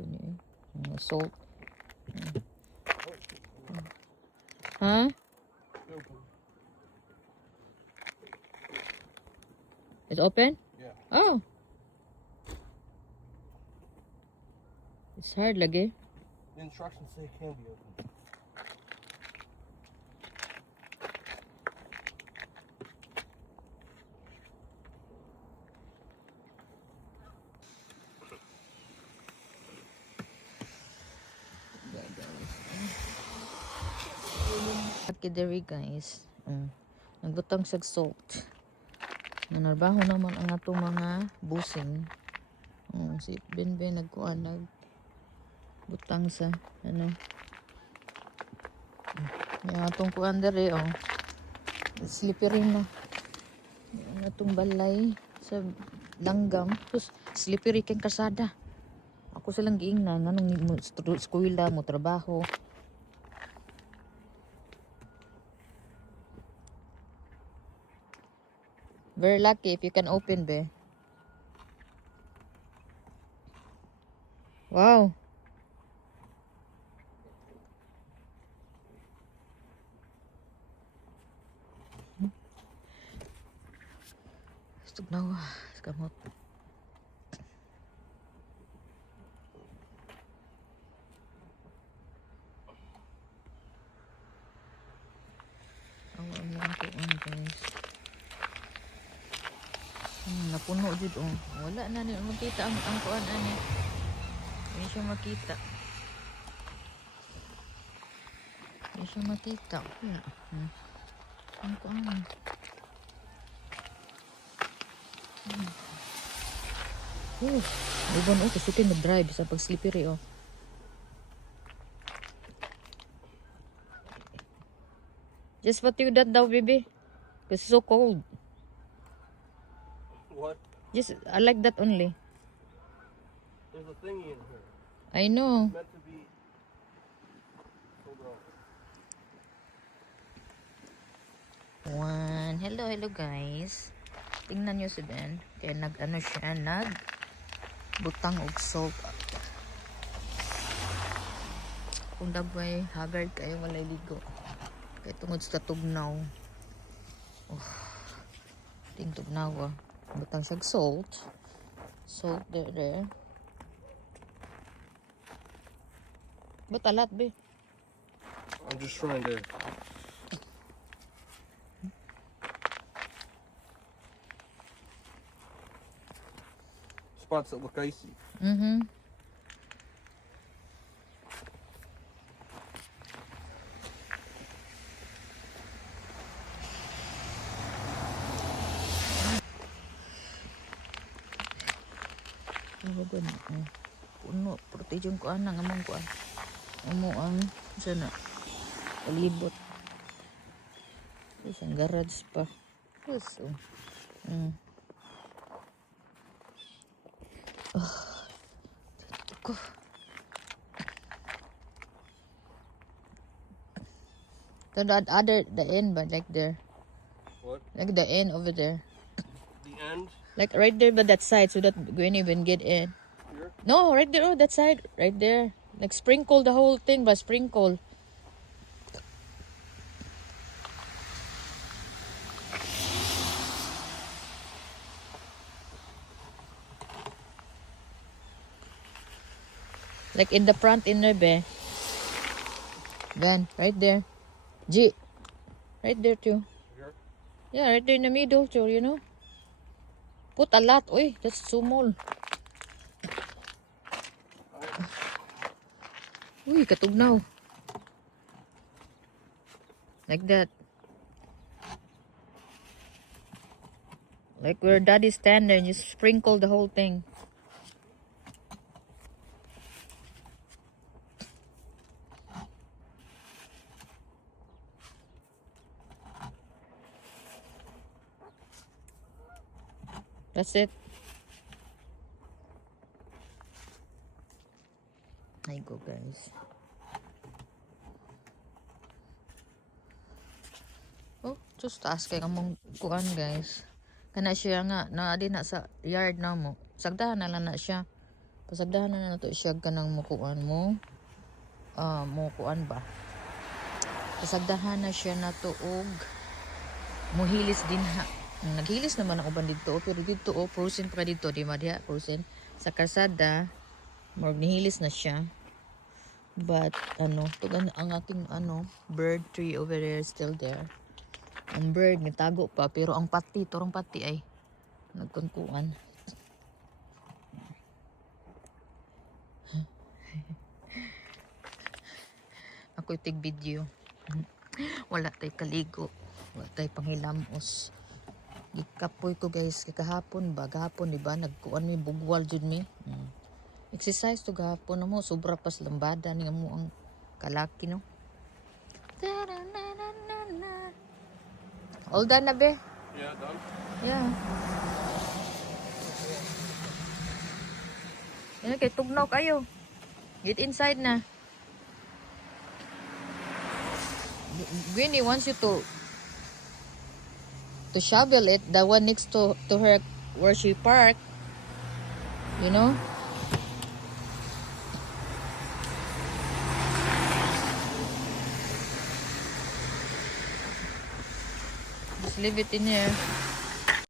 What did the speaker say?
ko niya salt. Huh? It's open? Yeah. Oh. It's hard lagi. The instructions say it can be open. Okay, there guys. Nagbutang sa salt. Nanarbaho naman ang atong mga busing. Si Benben nagkuan nagbutang sa ano. Yung atong kuan dere slippery na. Yung atong balay sa langgam. Tapos slippery kang kasada. Ako silang giingnan nganong eskwela mo trabaho. Very lucky if you can open, be. Wow. Stugnaw. Kamot. Awan lang ko guys. Napuno jud wala na ni makita ang kuan ani. Hindi siya makita. Hindi siya makita. Wala. Ang kuan. Ibon kasi mag-drive sa pag-slippery Just what you done daw, baby. Cause it's so cold. What? Just I like that only. There's a thingy in here. I know. It's meant to be. Hold on. Hello guys. Tingnan nyo si Ben. Kaya butang og salt. Kung dabay haggard kayo walay ligo. Kaya tungod sa tugnaw. Ting tugnaw butang siya salt. Salt there. But a lot, be. I'm just trying to. Spots that look icy. Puno protein ko anang among kuan. Ang sana palibot. Isang garage pa. Yes. So the end, but like there. What? Like the end over there. The end? Like right there, but that side, so that we don't even get in. Here? No, right there, that side, right there. Like sprinkle the whole thing, but sprinkle. Like in the front, in there, be. Then, right there. G. Right there too. Here? Yeah, right there in the middle too, you know. Put a lot. Uy, that's small. Uy, katugnaw. Like that. Like where daddy stand there and just sprinkle the whole thing. That's it. There you go, guys. Oh, just taas kay among kuan, guys. Kana siya nga na di na sa yard na mo. Sagdahan na lang na siya. Pasagdahan na nato siya kanang mukuan mo. Mukuan ba? Pasagdahan na siya nato og muhilis din ha. Naghilis naman ang uban dito, pero dito frozen pa dito, di ba diha frozen sa kalsada. More nihilis na siya. But tugan ang ating bird tree over there still there. Ang bird nitago pa, pero ang turong pati ay nagkunkuan. Ako itig video. Wala tay kaligo, wala tay panghilamos. Gikapoy ko guys kahapon ba, gahapon di ba nagkuan mi bugwal jud mi. Exercise to gahapon na mo, sobra pas lambada ni mo ang kalaki no. All done na be? Yeah, done. Yeah. Yan kay tugnaw kayo. Get inside na. Granny wants you to shovel it, the one next to her where she parked. You know? Just leave it in here.